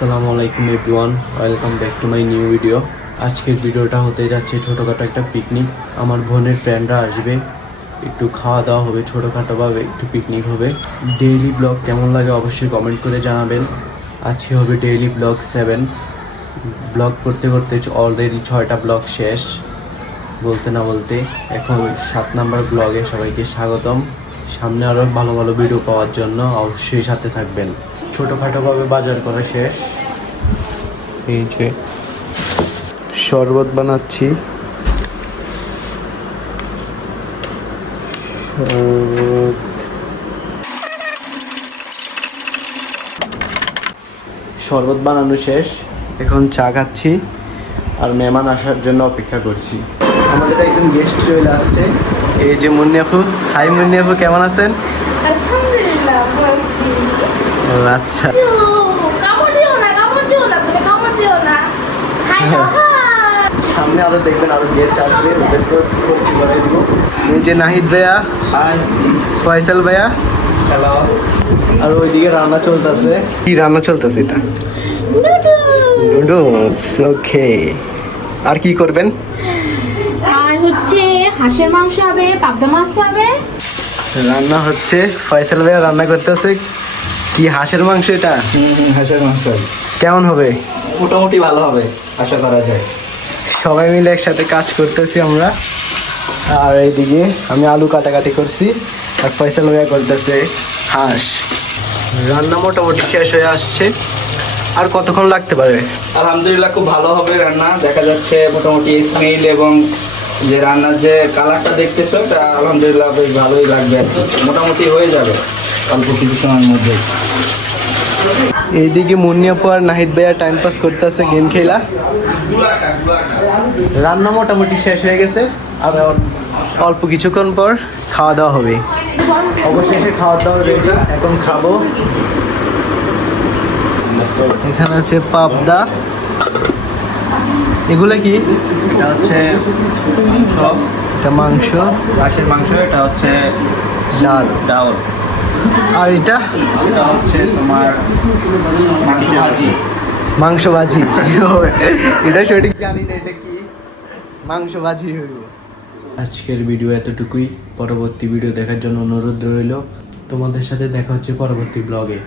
আসসালামু আলাইকুম everyone, welcome back to my new video. আজকের ভিডিওটা হতে যাচ্ছে ছোটোখাটো একটা পিকনিক। আমার বোনের ফ্রেন্ডরা আসবে, একটু খাওয়া দাওয়া হবে, ছোটোখাটোভাবে একটু পিকনিক হবে। ডেইলি ব্লগ কেমন লাগে অবশ্যই কমেন্ট করে জানাবেন। আজকে হবে ডেইলি ব্লগ 7। ব্লগ করতে করতে অলরেডি 6টা ব্লগ শেষ বলতে না বলতে। এখন 7 নাম্বার ব্লগে সবাইকে স্বাগতম। সামনে আরও ভালো ভালো ভিডিও পাওয়ার জন্য অবশ্যই সাথে থাকবেন। ছোটোখাটোভাবে বাজার করা শেষ। এই যে শরবত বানাচ্ছি, শরবত বানানো শেষ। এখন চা খাচ্ছি আর মেহমান আসার জন্য অপেক্ষা করছি। আমাদের একজন গেস্ট চলে আসছে, এই যে মুন্নি আপু। হাই মুন্নি আপু, কেমন আছেন? আলহামদুলিল্লাহ ভালো আছি। আচ্ছা, কামড় দিও না তুমি কামড় দিও না। হাই সামনে আরো দেখবেন আরো গেস্ট আসবে, ওদেরকে পরিচয় করে দিব। এই যে নাহিদ ভাইয়া, ফয়সাল ভাইয়া, হ্যালো। আর ওইদিকে রান্না চলতেছে। কি রান্না চলতেছে? এটা নুডলস। ওকে, আর কি করবেন? আর হচ্ছে হাঁসের মাংস হবে, পাবদা মাছ হবে। রান্না হচ্ছে, ফয়সাল ভাইয়া রান্না করতেছে। কি হাঁসের মাংস? এটা হাঁসের মাংস কেমন হবে? মোটামুটি ভালো হবে আশা করা যায়। সবাই মিলে একসাথে কাজ করতেছি আমরা। আর এইদিকে আমি আলু কাটাকাটি করছি আর ফয়সাল ভাইয়া করতেছে হাঁস। রান্না মোটামুটি শেষ হয়ে আসছে। আর কতক্ষণ লাগতে পারে? আলহামদুলিল্লাহ খুব ভালো হবে রান্না, দেখা যাচ্ছে মোটামুটি স্মেল এবং যে রান্নার যে কালারটা দেখতেছো এটা আলহামদুলিল্লাহ বেশ ভালোই লাগবে। মোটামুটি হয়ে যাবে অল্প কিছু সময়ের মধ্যে। এইদিকে মুন্নি আপু আর নাহিদ ভাইয়া টাইম পাস করতেছে, গেম খেলা। রান্না মোটামুটি শেষ হয়ে গেছে, আর অল্প কিছুক্ষণ পর খাওয়া দাওয়া হবে। অবশেষে খাওয়া দাওয়া রেডি, এখন খাবো। এখানে হচ্ছে পাবদা। এগুলো কি? এটা হচ্ছে এটা মাংস, হাঁসের মাংস, এটা হচ্ছে ডাল। ডাউল, আর এটা এটা হচ্ছে তোমার মাংস ভাজি। মাংস ভাজি। এটা সঠিক জানি না এটা কি, মাংস ভাজি হইব। আজকের ভিডিও এতটুকুই। পরবর্তী ভিডিও দেখার জন্য অনুরোধ রইল। তোমাদের সাথে দেখা হচ্ছে পরবর্তী ব্লগে।